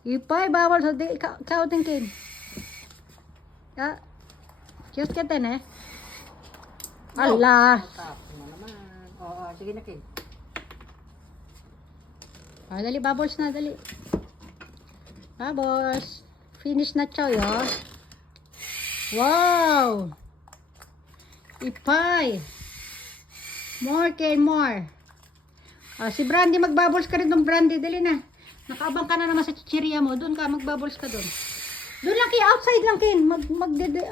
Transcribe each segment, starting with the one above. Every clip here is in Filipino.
Ipay, bawal sa di. Ikaw din, Ken. Just ka din, eh. Allah. Tapos mo naman. Oo, sige na, Ken. Dali, bubbles na, dali. Bubbles. Finish na chow, yo. Wow. Ipay. More, Ken, more. Si Brandy, magbubbles ka rin ng Brandy. Dali na. Nakaabang ka na naman sa chichirya mo. Doon ka, magbubbles ka doon. Doon lang, Ken. Outside lang, Ken.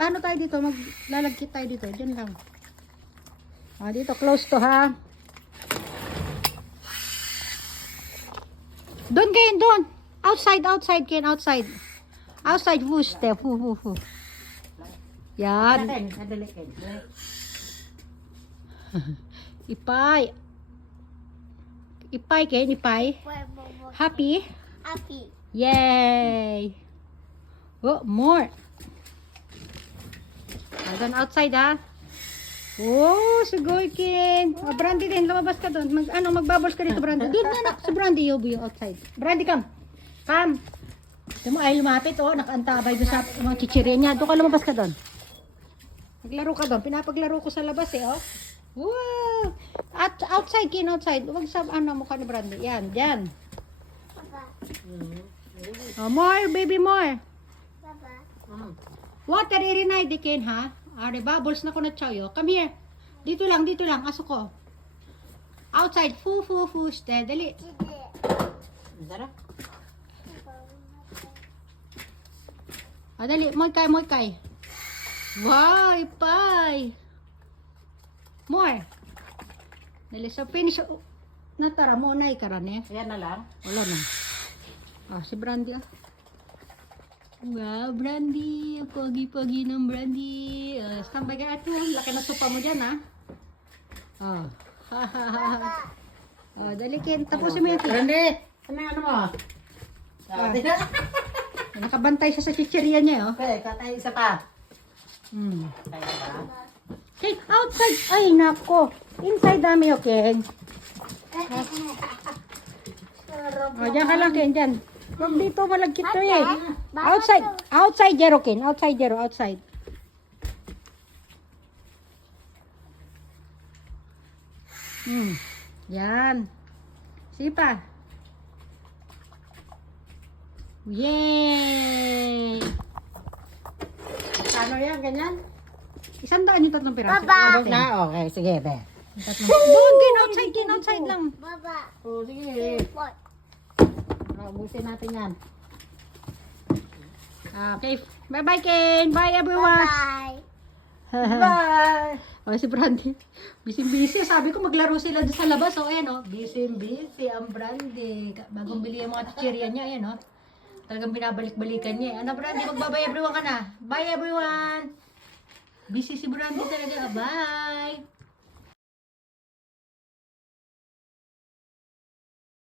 Ano tayo dito? Maglalagkit tayo dito. Diyan lang. Dito, close to, ha. Doon, Ken, doon. Outside, Ken. Outside. Outside, whoosh. Fu. Yan. Nadali, Ken. Ipay. Ipay, Ken. Ipay. Happy? Happy. Yay! Oh, more. Doon outside, ha? Oh, sigoy, Ken. Brandy din, lumabas ka doon. Magbubbles ka dito, Brandy. Doon na, si Brandy, yung outside. Brandy, come. Come. Ito mo, ay lumapit, oh. Nakaantabay doon sa mga chichirya niya. Doon ka, lumabas ka doon. Naglaro ka doon. Pinapaglaro ko sa labas, eh, oh. Wow! At outside, Ken, outside. Huwag sa, mukha ni Brandy. Yan, dyan. Papa. Oh, more, baby, more. Papa. Water irinay, di Ken, ha? Bubbles na ko na chow, yo. Come here. Dito lang, aso ko. Outside, fu, dali. Sarap. Dali, moy kay. Wow, ipay. More. Dali, so finish. Natara mo na ikarane. Ayan na lang. Wala na. Si Brandy, Wow, Brandy. Pogi-pogi ng Brandy. Standby ka at home. Laki na sopa mo dyan, ha? Dali, Ken. Tapusin mo yan, Ken. Grande! Ano yung ano mo? Nakabantay siya sa chichirya niya, oh. Okay, tatay isa pa. Kaya ba? Ken, outside. Ay, nako. Inside dami, okay? Diyan ka lang, Ken. Diyan. Huwag dito, malagkit to, eh. Outside, Jero, Ken. Outside. Yan. Sipa. Yay! Ano yan, ganyan? 100 yung tatlong piraso. Baba. Huwag na, okay, sige, be. Doon, Ken, outside lang. Baba. O, sige. What? Ubusin natin yan. Okay, bye-bye, Ken. Bye, everyone. Bye. Bye! Si Brandy, busy. Sabi ko maglaro sila doon sa labas. Ayan, busy ang Brandy. Bagong bili yung mga chichirya niya, ayan, Talagang binabalik-balikan niya. Brandy, magbabay everyone ka na. Bye, everyone. Busy si Brandy talaga. Bye.